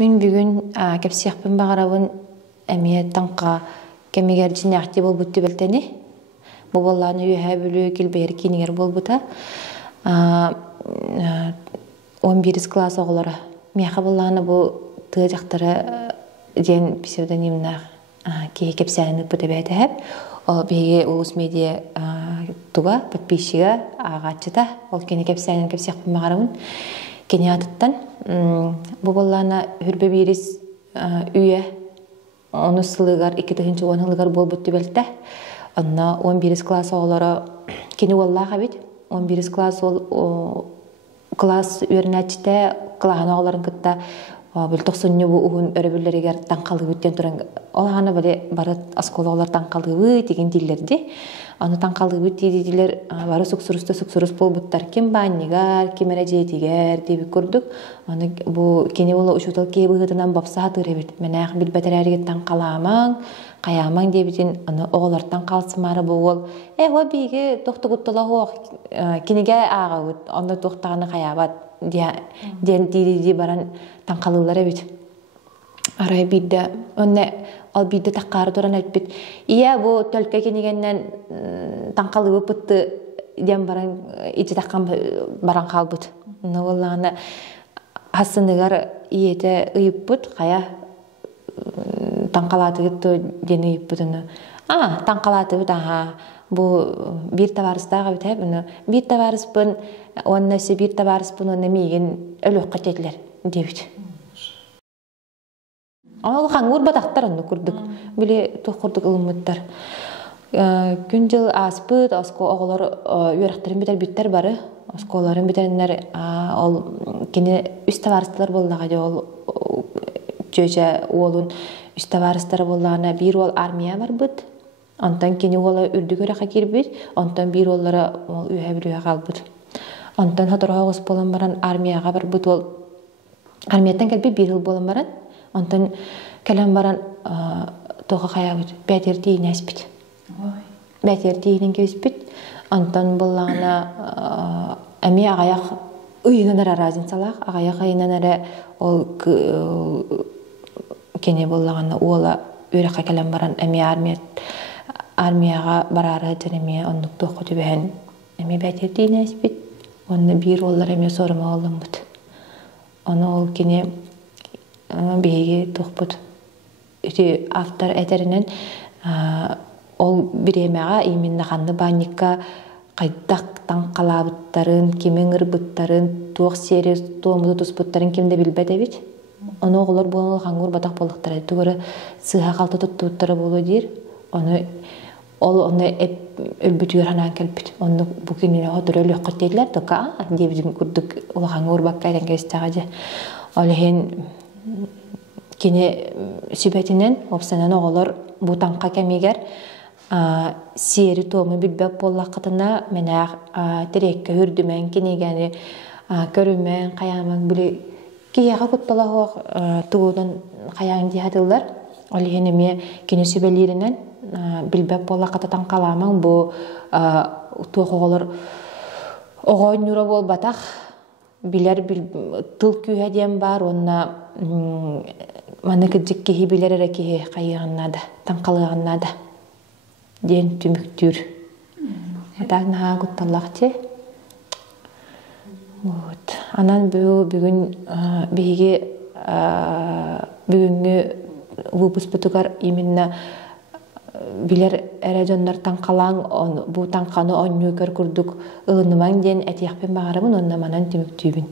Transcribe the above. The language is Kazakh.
Мен бүгін кепсияқпен бағарабын әмие таңқа кемегер жинақти бол бұтты білтені. Бұл болланы үйе бөлі келбейір кейінігер бол бұта. 11 класс оғылары. Мияқа болланы бұл тұғы жақтары ден псевдонимнақ кейі кепсияны бұты бәйті әп. Ол бейге ұлыс медиа тұға, подписчиға ағатчыта. Ол кені кепсияны кепсияқпен бағарабын. Кені атыттан. Бұл болланы үрбе беріс үйе оны сылығар, 2-10 сылығар бол бұтты бәлті. Онна 11 класс оғылары кені оллаға бет. 11 класс ол класс өрінәтчіте қылағаны оғыларын күтті бұл 90 бұл ұғын өрібірлерігер таңқалы өттен тұран. Олағаны біле барат аскола олар таңқалы өт деген дейлерді. Оны таңқалы өт дейділер бары сұқсұрыс бол бұттар. Кем баннигар, кем әрәжетігер дейбі көрдік. Оны бұл кені олы үшутал кейбі ғытынан бапса атыр ебет. Мен аяқ біл бәтір әрігет таңқаламаң, қаямаң дейбетін оғылардан қалсымары бұл. О бейге тоқты құттыла оқ, кенеге аға өт, онда тоқтағаны қаябат дейді баран таңқалылар ебет. Арай бейді, онда ал бейді таққары тұран әйтпет. Ия бұл төлкі кенегеннен таңқалы өпітті дем баран, ити таққан баран қалбыт. Олағаны асынығар иеті ұйып бұт, қая таңқалаты кетті дені ұйып бұтыны. Таңқалаты бұт, бұл бір таварыстаға бұт әп. Бір таварыспын, оннасы бір таварыспын, онна мейген өлі қаттетілер дебіт. Ол қаңғыр батақтар оны көрдік. Біле тоқырдық ұлымыттар. Күн жыл аспыд, аско оғылар үйерақтарын бітер біттер бары. Аско оларын бітерінлер ол кені үставарыстылар болдыға де ол жөже олын үставарыстары болдығына бір ол армия бар бұд. Онтан кені олы үрді көреқа кербет, онтан бір олары үйе білуе қалбыд. Онтан хатырға ғыз болын баран армияға бар бұд ол. Армияттан кәлбе бір ыл болын баран. Онтан кәлем баран тоға қая бұд. Бәтер дейін әспет. Бәтер дейінің көспет. Онтан болағына әме ағаяқ ұйынан әрі разин салақ. Ағаяқ ұйынан әрі ол кене болағына ола өріқа кәлем баран әме армияға барары жәнеме ондық тоқы түбән. Әме бәтер дейін әспет. Оны бір олар әме сорыма олым бұд. Оны ол кене бейге тоқпыд. Үті автор әтерінен ол біремеға именна қанды банникка қайдақ таңқалабыттарын, кемен ұрбыттарын, тоқ сері, тоғымды тұспыттарын кемді білбәді бет. Оны оғылар болуы қаңғыр батақ болықтары. Түгірі сыға қалты тұттыптары болу дейір. Ол оны өлбітігер ханан кәлпіт. Оны бүкеніне отыр өлі өққыт дейділер. Тоқа, дебізін күрдік ол қаңғыр баққайдан кәстіға же. Олығын кені сүбәтінен опсанан оғылар бұтанқа кәмегер сері тоғымы білбәп боллақытына мәнәқ тірекке үрдімен кенегені көрімен қаямын білі кейеға күттіла оқ тұғудан қаяң дейадылар. Олығын әме кені сүбәлерінен білбәп боллақытыдан қаламын бұл тоқ оғылар оғойын нүрі бол батақ білер тыл күйәден бар, онына маны кіджік кейі білер әрі кейі қайығыннады, таңқалығыннады. Ден түміктүр. Атақ наға күтталақ те. Анан бүгін бейге бүгінгі ұлыбыс бұтығар именна білер әрі жонлар таңқалаң, бұл таңқаны он нөкер күрдік ұлынымаң ден әтияқпен бағарымын, онына манан түміктүбін.